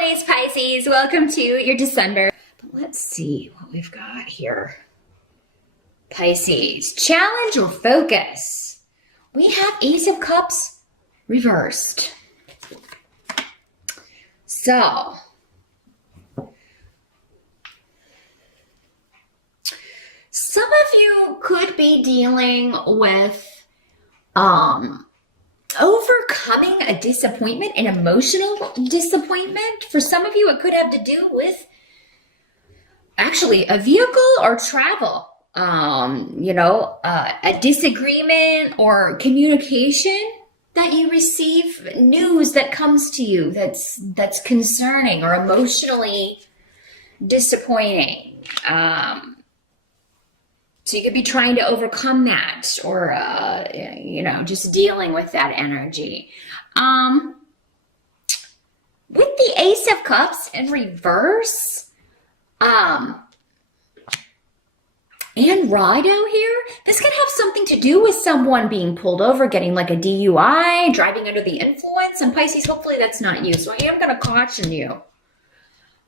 holidays, Pisces. Welcome to your December. But let's see what we've got here. Pisces, challenge or focus? We have Ace of Cups reversed. So, some of you could be dealing with overcoming a disappointment, an emotional disappointment. For some of you, it could have to do with actually a vehicle or travel. A disagreement or communication that you receive, news that comes to you that's concerning or emotionally disappointing. So you could be trying to overcome that or, just dealing with that energy. With the Ace of Cups in reverse, and Rido here, this could have something to do with someone being pulled over, getting like a DUI, driving under the influence. And Pisces, hopefully that's not you. So I am going to caution you.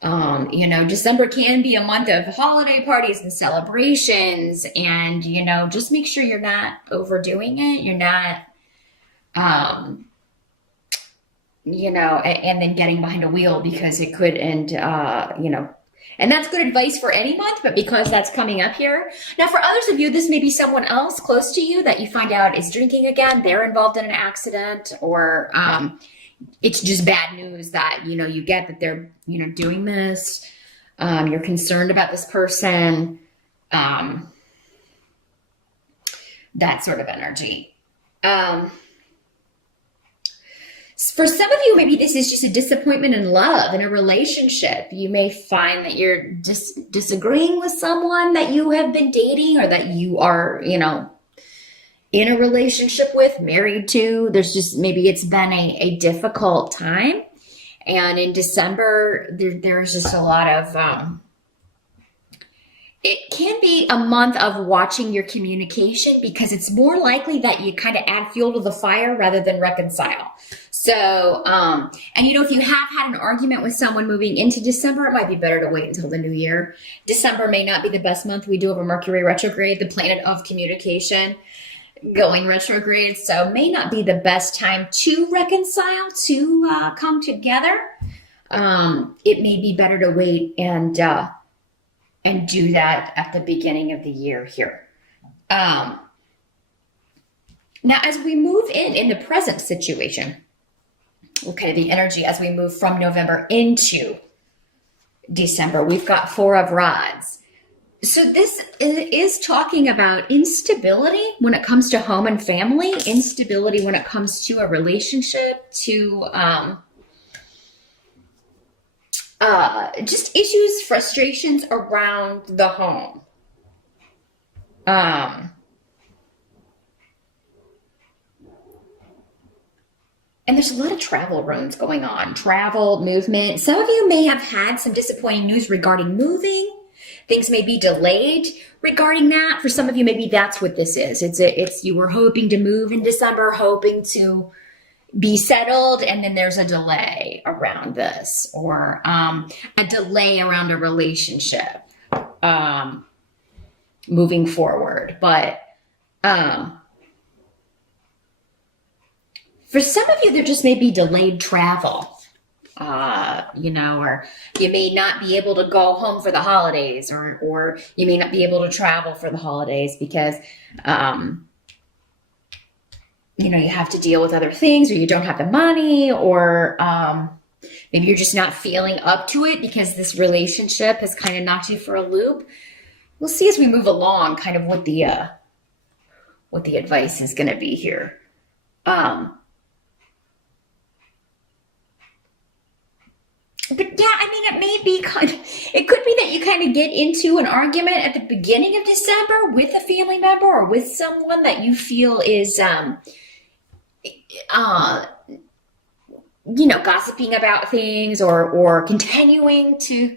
December can be a month of holiday parties and celebrations, and, just make sure you're not overdoing it. You're not, and then getting behind a wheel, because it could end, and that's good advice for any month, but because that's coming up here. Now, for others of you, this may be someone else close to you that you find out is drinking again. They're involved in an accident, or, it's just bad news that, you get that they're, doing this. You're concerned about this person. That sort of energy. For some of you, maybe this is just a disappointment in love, in a relationship. You may find that you're disagreeing with someone that you have been dating, or that you are, in a relationship with, married to. There's just, maybe it's been a difficult time. And in December, there's just a lot of, it can be a month of watching your communication, because it's more likely that you kind of add fuel to the fire rather than reconcile. So, if you have had an argument with someone moving into December, it might be better to wait until the new year. December may not be the best month. We do have a Mercury retrograde, the planet of communication, going retrograde, so may not be the best time to reconcile, to come together. It may be better to wait and do that at the beginning of the year here. Now, as we move in the present situation, kind of the energy as we move from November into December, we've got Four of Rods. So this is talking about instability when it comes to home and family, instability when it comes to a relationship, to just issues, frustrations around the home. And there's a lot of travel runes going on, travel, movement. Some of you may have had some disappointing news regarding moving. Things may be delayed regarding that. For some of you, maybe that's what this is. It's you were hoping to move in December, hoping to be settled, and then there's a delay around this, or a delay around a relationship moving forward. But for some of you, there just may be delayed travel. Or you may not be able to go home for the holidays, or you may not be able to travel for the holidays because, you have to deal with other things, or you don't have the money, or maybe you're just not feeling up to it because this relationship has kind of knocked you for a loop. We'll see as we move along kind of what the advice is going to be here. But yeah, it may be it could be that you kind of get into an argument at the beginning of December with a family member, or with someone that you feel is, gossiping about things, or continuing to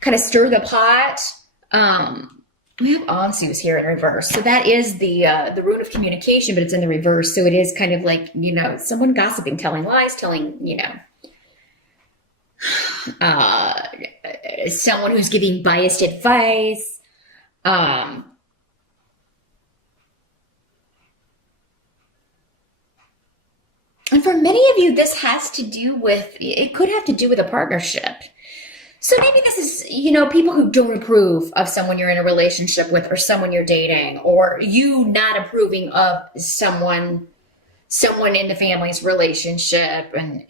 kind of stir the pot. We have Ansus here in reverse. So that is the rune of communication, but it's in the reverse. So it is kind of like, someone gossiping, telling lies, telling, uh, someone who's giving biased advice. Um, and for many of you, this has to do with, it could have to do with a partnership. So maybe this is, people who don't approve of someone you're in a relationship with or someone you're dating, or you not approving of someone in the family's relationship, and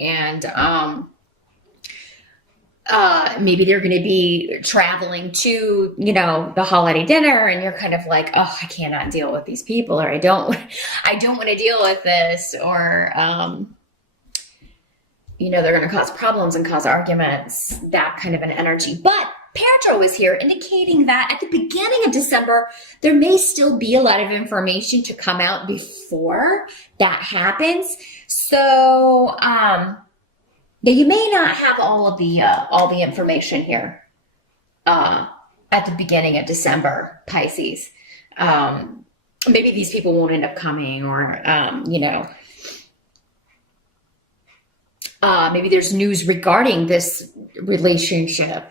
maybe they're going to be traveling to, the holiday dinner, and you're kind of like, oh, I cannot deal with these people, or I don't want to deal with this, or, they're going to cause problems and cause arguments, that kind of an energy. But Pedro is here indicating that at the beginning of December, there may still be a lot of information to come out before that happens. So, yeah, you may not have all the information here at the beginning of December, Pisces. Maybe these people won't end up coming, or maybe there's news regarding this relationship.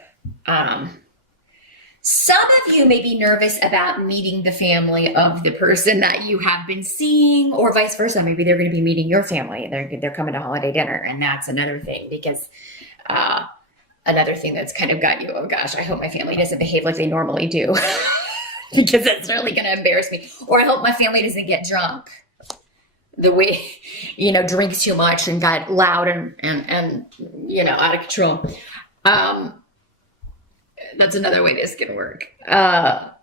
Some of you may be nervous about meeting the family of the person that you have been seeing, or vice versa. Maybe they're going to be meeting your family. They're coming to holiday dinner, and that's another thing, because another thing that's kind of got you, oh gosh, I hope my family doesn't behave like they normally do, because that's really going to embarrass me. Or I hope my family doesn't get drunk the way, drinks too much and got loud and out of control. That's another way this can work. But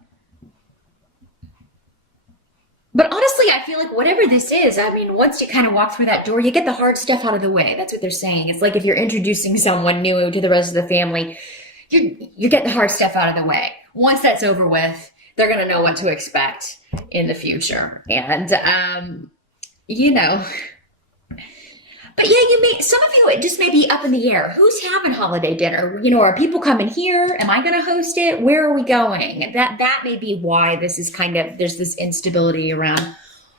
honestly, I feel like whatever this is, once you kind of walk through that door, you get the hard stuff out of the way. That's what they're saying. It's like if you're introducing someone new to the rest of the family, you're getting the hard stuff out of the way. Once that's over with, they're going to know what to expect in the future. And, but yeah, some of you, it just may be up in the air. Who's having holiday dinner? Are people coming here? Am I going to host it? Where are we going? That may be why this is there's this instability around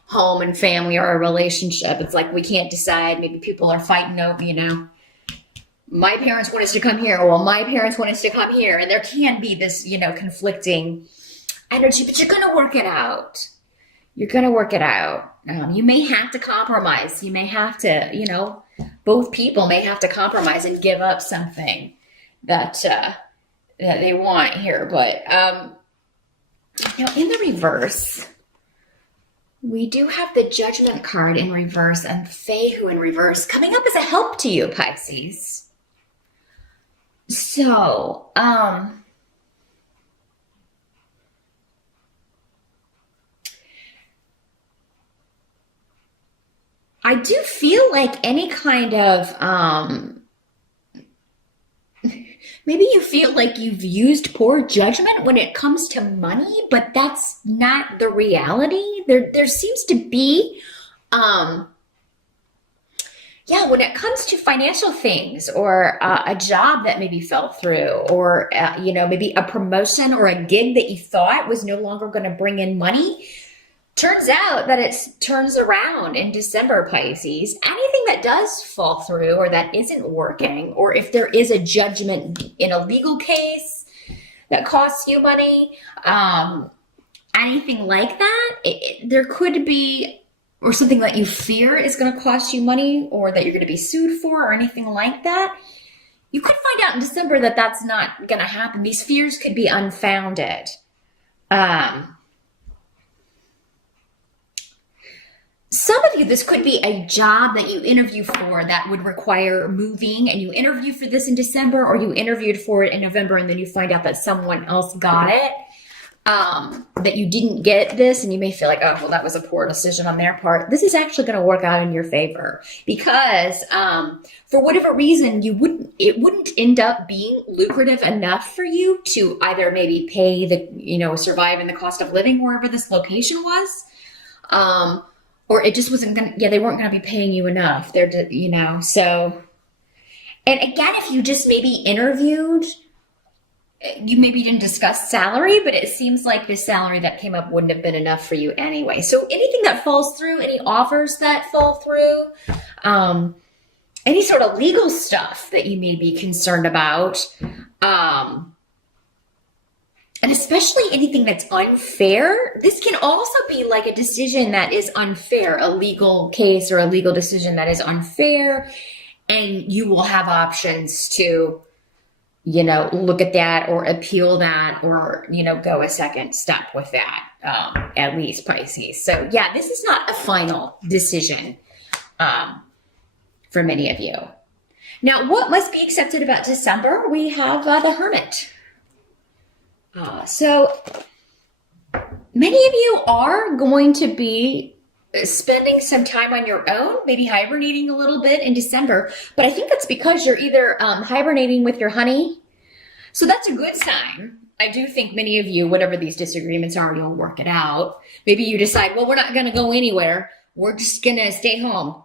home and family or a relationship. It's like we can't decide. Maybe people are fighting over, my parents want us to come here. Well, my parents want us to come here. And there can be this, conflicting energy, but you're going to work it out. You're going to work it out. You may have to compromise. You may have to, both people may have to compromise and give up something that they want here. But, in the reverse, we do have the Judgment card in reverse and Faehu in reverse coming up as a help to you, Pisces. So, I do feel like any kind of, maybe you feel like you've used poor judgment when it comes to money, but that's not the reality. There seems to be, when it comes to financial things, or a job that maybe fell through, or, maybe a promotion or a gig that you thought was no longer going to bring in money, turns out that it turns around in December, Pisces. Anything that does fall through or that isn't working, or if there is a judgment in a legal case that costs you money, anything like that, there could be, or something that you fear is going to cost you money, or that you're going to be sued for, or anything like that. You could find out in December that that's not going to happen. These fears could be unfounded. Some of you, this could be a job that you interview for that would require moving, and you interview for this in December, or you interviewed for it in November, and then you find out that someone else got it, that you didn't get this, and you may feel like, oh, well, that was a poor decision on their part. This is actually going to work out in your favor, because for whatever reason, it wouldn't end up being lucrative enough for you to either maybe pay the, survive in the cost of living wherever this location was, or it just wasn't going to, they weren't going to be paying you enough. So, and again, if you just maybe interviewed, you maybe didn't discuss salary, but it seems like the salary that came up wouldn't have been enough for you anyway. So anything that falls through, any offers that fall through, any sort of legal stuff that you may be concerned about. And especially anything that's unfair. This can also be like a decision that is unfair, a legal case or a legal decision that is unfair. And you will have options to, look at that or appeal that or, go a second step with that, at least, Pisces. So yeah, this is not a final decision for many of you. Now, what must be accepted about December? We have the Hermit. So many of you are going to be spending some time on your own, maybe hibernating a little bit in December, but I think that's because you're either hibernating with your honey. So that's a good sign. I do think many of you, whatever these disagreements are, you'll work it out. Maybe you decide, well, we're not going to go anywhere. We're just going to stay home.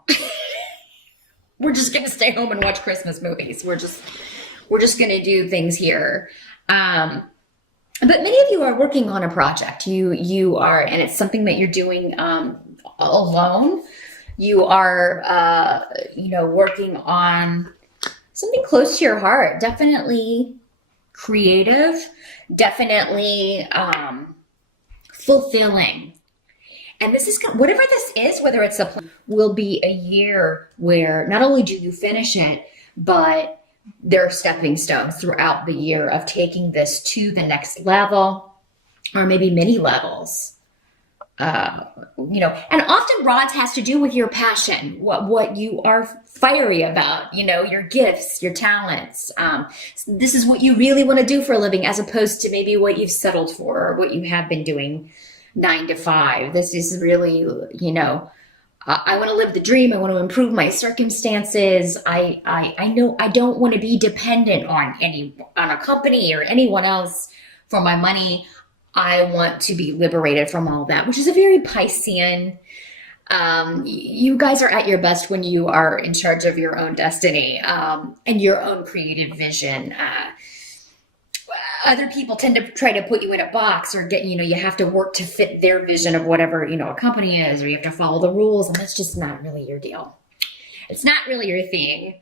We're just going to stay home and watch Christmas movies. We're just going to do things here. But many of you are working on a project. You are, and it's something that you're doing alone. You are, working on something close to your heart. Definitely creative. Definitely fulfilling. And this is whatever this is, whether it's will be a year where not only do you finish it, but there are stepping stones throughout the year of taking this to the next level, or maybe many levels. And often rods has to do with your passion, what you are fiery about, your gifts, your talents. This is what you really want to do for a living, as opposed to maybe what you've settled for or what you have been doing 9 to 5. This is really, I want to live the dream. I want to improve my circumstances. I know I don't want to be dependent on a company or anyone else for my money. I want to be liberated from all that, which is a very Piscean. You guys are at your best when you are in charge of your own destiny and your own creative vision. Other people tend to try to put you in a box or you have to work to fit their vision of whatever, a company is, or you have to follow the rules. And that's just not really your deal. It's not really your thing.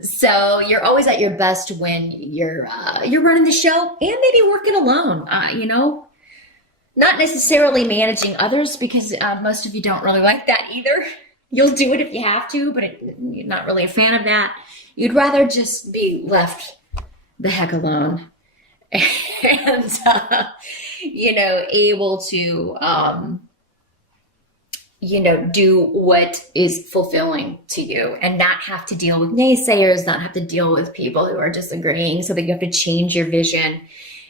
So you're always at your best when you're running the show and maybe working alone, not necessarily managing others, because most of you don't really like that either. You'll do it if you have to, but you're not really a fan of that. You'd rather just be left the heck alone. And, able to, do what is fulfilling to you and not have to deal with naysayers, not have to deal with people who are disagreeing, so that you have to change your vision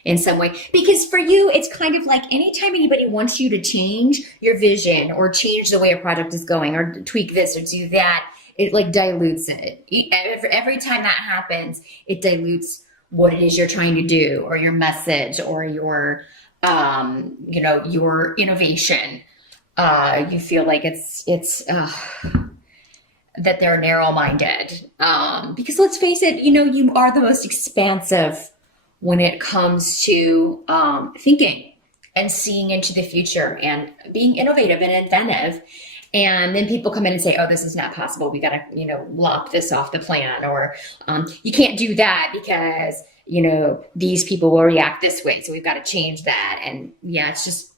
in some way. Because for you, it's kind of like anytime anybody wants you to change your vision or change the way a project is going or tweak this or do that, it like dilutes it. Every time that happens, it dilutes what it is you're trying to do, or your message, or your innovation. You feel like it's that they're narrow-minded. Because let's face it, you are the most expansive when it comes to thinking and seeing into the future and being innovative and inventive. And then people come in and say, oh, this is not possible. We got to, lop this off the plan. Or you can't do that because, these people will react this way. So we've got to change that. And yeah, it's just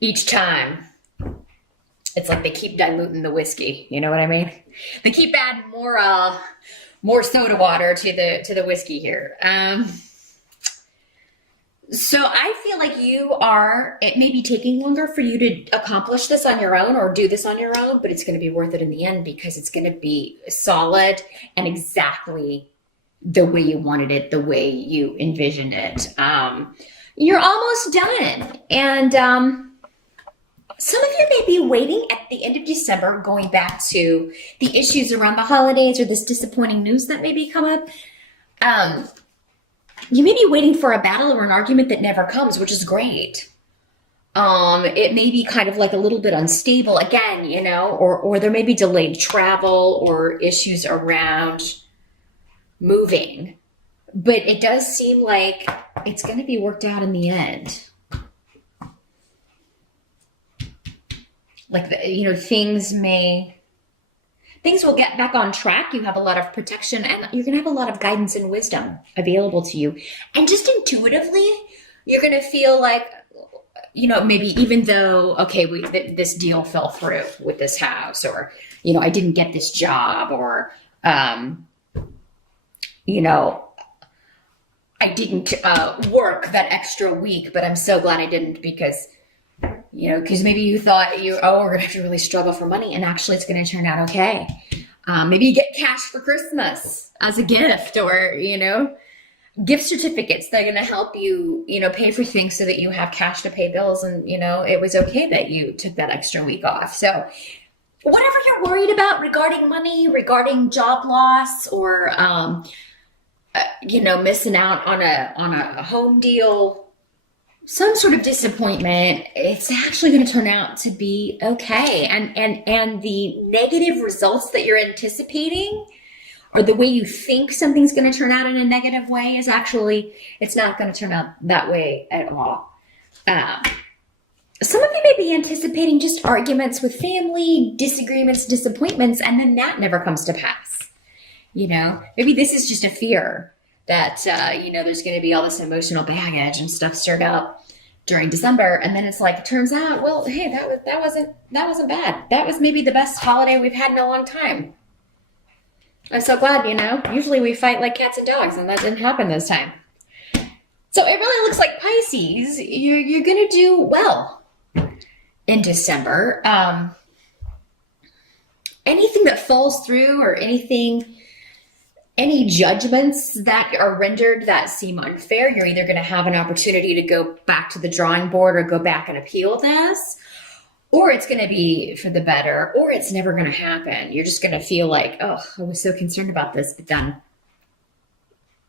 each time it's like they keep diluting the whiskey. You know what I mean? They keep adding more soda water to the whiskey here. So I feel like it may be taking longer for you to accomplish this on your own or do this on your own, but it's going to be worth it in the end, because it's going to be solid and exactly the way you wanted it, the way you envisioned it. You're almost done. And some of you may be waiting at the end of December, going back to the issues around the holidays or this disappointing news that maybe come up. You may be waiting for a battle or an argument that never comes, which is great. It may be kind of like a little bit unstable again, or there may be delayed travel or issues around moving. But it does seem like it's going to be worked out in the end. Like, things may things will get back on track. You have a lot of protection and you're going to have a lot of guidance and wisdom available to you. And just intuitively, you're going to feel like, maybe even though, okay, this deal fell through with this house, or, I didn't get this job, or, I didn't work that extra week, but I'm so glad I didn't because maybe you thought we're going to have to really struggle for money, and actually it's going to turn out okay. Maybe you get cash for Christmas as a gift, or, gift certificates that are going to help you, pay for things so that you have cash to pay bills. And, it was okay that you took that extra week off. So whatever you're worried about regarding money, regarding job loss, or, missing out on a home deal, some sort of disappointment, it's actually going to turn out to be okay. And the negative results that you're anticipating, or the way you think something's going to turn out in a negative way, is actually, it's not going to turn out that way at all. Some of you may be anticipating just arguments with family, disagreements, disappointments, and then that never comes to pass. Maybe this is just a fear that, there's going to be all this emotional baggage and stuff stirred up during December. And then it's like, it turns out, well, hey, that wasn't bad. That was maybe the best holiday we've had in a long time. I'm so glad, usually we fight like cats and dogs, and that didn't happen this time. So it really looks like Pisces, you're going to do well in December. Anything that falls through, or any judgments that are rendered that seem unfair, you're either going to have an opportunity to go back to the drawing board or go back and appeal this, or it's going to be for the better, or it's never going to happen. You're just going to feel like, oh, I was so concerned about this, but then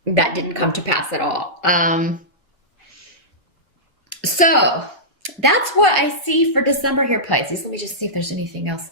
that didn't come to pass at all. So that's what I see for December here, Pisces. Let me just see if there's anything else